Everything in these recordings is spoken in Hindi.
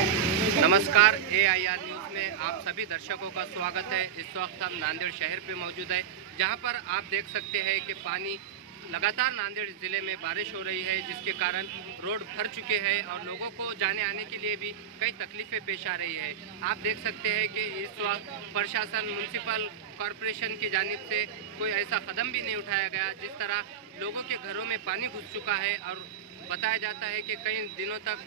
नमस्कार, AIR न्यूज़ में आप सभी दर्शकों का स्वागत है। इस वक्त हम नांदेड़ शहर पे मौजूद है, जहां पर आप देख सकते हैं कि पानी लगातार नांदेड़ ज़िले में बारिश हो रही है, जिसके कारण रोड भर चुके हैं और लोगों को जाने आने के लिए भी कई तकलीफ़ें पेश आ रही है। आप देख सकते हैं कि इस वक्त प्रशासन, म्यूनसिपल कॉरपोरेशन की जानिब से कोई ऐसा कदम भी नहीं उठाया गया। जिस तरह लोगों के घरों में पानी घुस चुका है और बताया जाता है कि कई दिनों तक,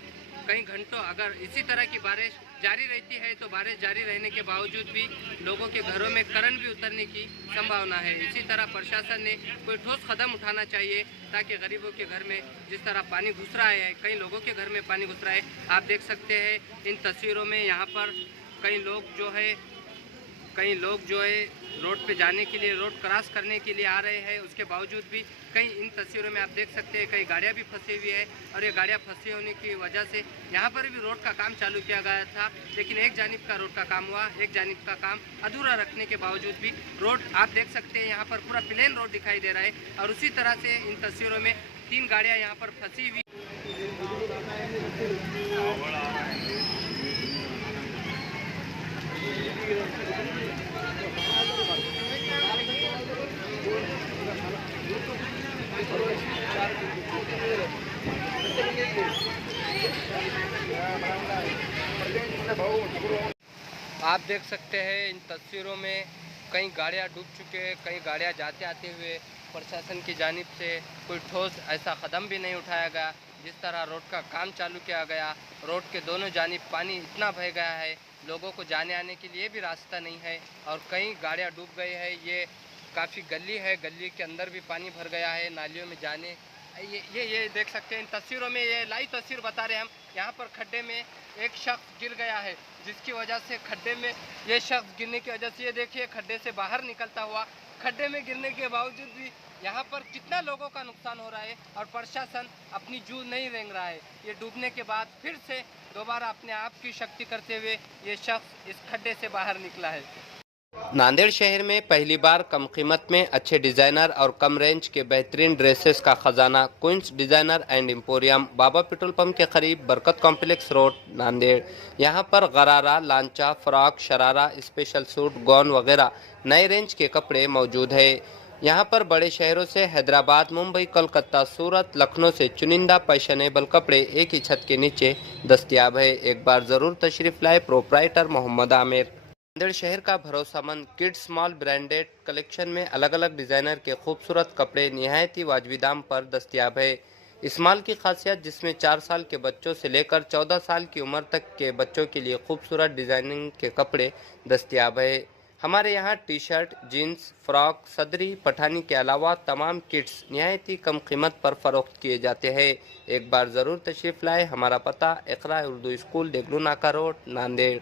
कई घंटों अगर इसी तरह की बारिश जारी रहती है तो बारिश जारी रहने के बावजूद भी लोगों के घरों में करंट भी उतरने की संभावना है। इसी तरह प्रशासन ने कोई ठोस कदम उठाना चाहिए ताकि गरीबों के घर में जिस तरह पानी घुस रहा है, कई लोगों के घर में पानी घुस रहा है। आप देख सकते हैं इन तस्वीरों में, यहाँ पर कई लोग जो है रोड पे जाने के लिए, रोड क्रॉस करने के लिए आ रहे हैं। उसके बावजूद भी कई इन तस्वीरों में आप देख सकते हैं कई गाड़ियां भी फंसी हुई है और ये गाड़ियां फंसी होने की वजह से यहाँ पर भी रोड का काम चालू किया गया था, लेकिन एक जानिब का रोड का काम हुआ, एक जानिब का काम अधूरा रखने के बावजूद भी रोड आप देख सकते हैं यहाँ पर पूरा प्लेन रोड दिखाई दे रहा है। और उसी तरह से इन तस्वीरों में 3 गाड़ियाँ यहाँ पर फंसी हुई। आप देख सकते हैं इन तस्वीरों में कई गाड़ियां डूब चुके हैं, कई गाड़ियां जाते आते हुए प्रशासन की जानिब से कोई ठोस ऐसा कदम भी नहीं उठाया गया। जिस तरह रोड का काम चालू किया गया, रोड के दोनों जानिब पानी इतना बह गया है, लोगों को जाने आने के लिए भी रास्ता नहीं है और कई गाड़ियां डूब गई है। ये काफ़ी गली है, गली के अंदर भी पानी भर गया है, नालियों में जाने ये देख सकते हैं इन तस्वीरों में। ये लाइव तस्वीर बता रहे हैं हम। यहाँ पर खड्डे में एक शख्स गिर गया है, जिसकी वजह से खड्डे में ये शख्स गिरने की वजह से ये देखिए खड्डे से बाहर निकलता हुआ, खड्डे में गिरने के बावजूद भी यहाँ पर कितना लोगों का नुकसान हो रहा है और प्रशासन अपनी जूझ नहीं रेंग रहा है। ये डूबने के बाद फिर से दोबारा अपने आप की शक्ति करते हुए ये शख्स इस खड्डे से बाहर निकला है। नांदेड़ शहर में पहली बार कम कीमत में अच्छे डिजाइनर और कम रेंज के बेहतरीन ड्रेसेस का खजाना Queens designer and emporium, Baba petrol pump के करीब, बरकत कॉम्प्लेक्स रोड, नांदेड़। यहां पर gharara, lehenga, frock, sharara, special suit, gown वगैरह नए रेंज के कपड़े मौजूद है। यहां पर बड़े शहरों से हैदराबाद, मुंबई, कोलकाता, सूरत, लखनऊ से चुनिंदा फैशनेबल कपड़े एक ही छत के नीचे दस्तयाब है। एक बार जरूर तशरीफ लाए। प्रोप्राइटर मोहम्मद आमिर। नांदेड़ शहर का भरोसामंद किड्स मॉल ब्रांडेड कलेक्शन में अलग अलग डिजाइनर के खूबसूरत कपड़े निहायत ही वाजबी दाम पर दस्तयाब है। इस मॉल की खासियत, जिसमें 4 साल के बच्चों से लेकर 14 साल की उम्र तक के बच्चों के लिए खूबसूरत डिजाइनिंग के कपड़े दस्तयाब है। हमारे यहाँ टी शर्ट, जीन्स, फ्रॉक, सदरी, पठानी के अलावा तमाम किट्स निहायत ही कम कीमत पर फरोख्त किए जाते हैं। एक बार ज़रूर तशरीफ़ लाए। हमारा पता इक़रा उर्दू स्कूल, देगलू नाका रोड, नांदेड़।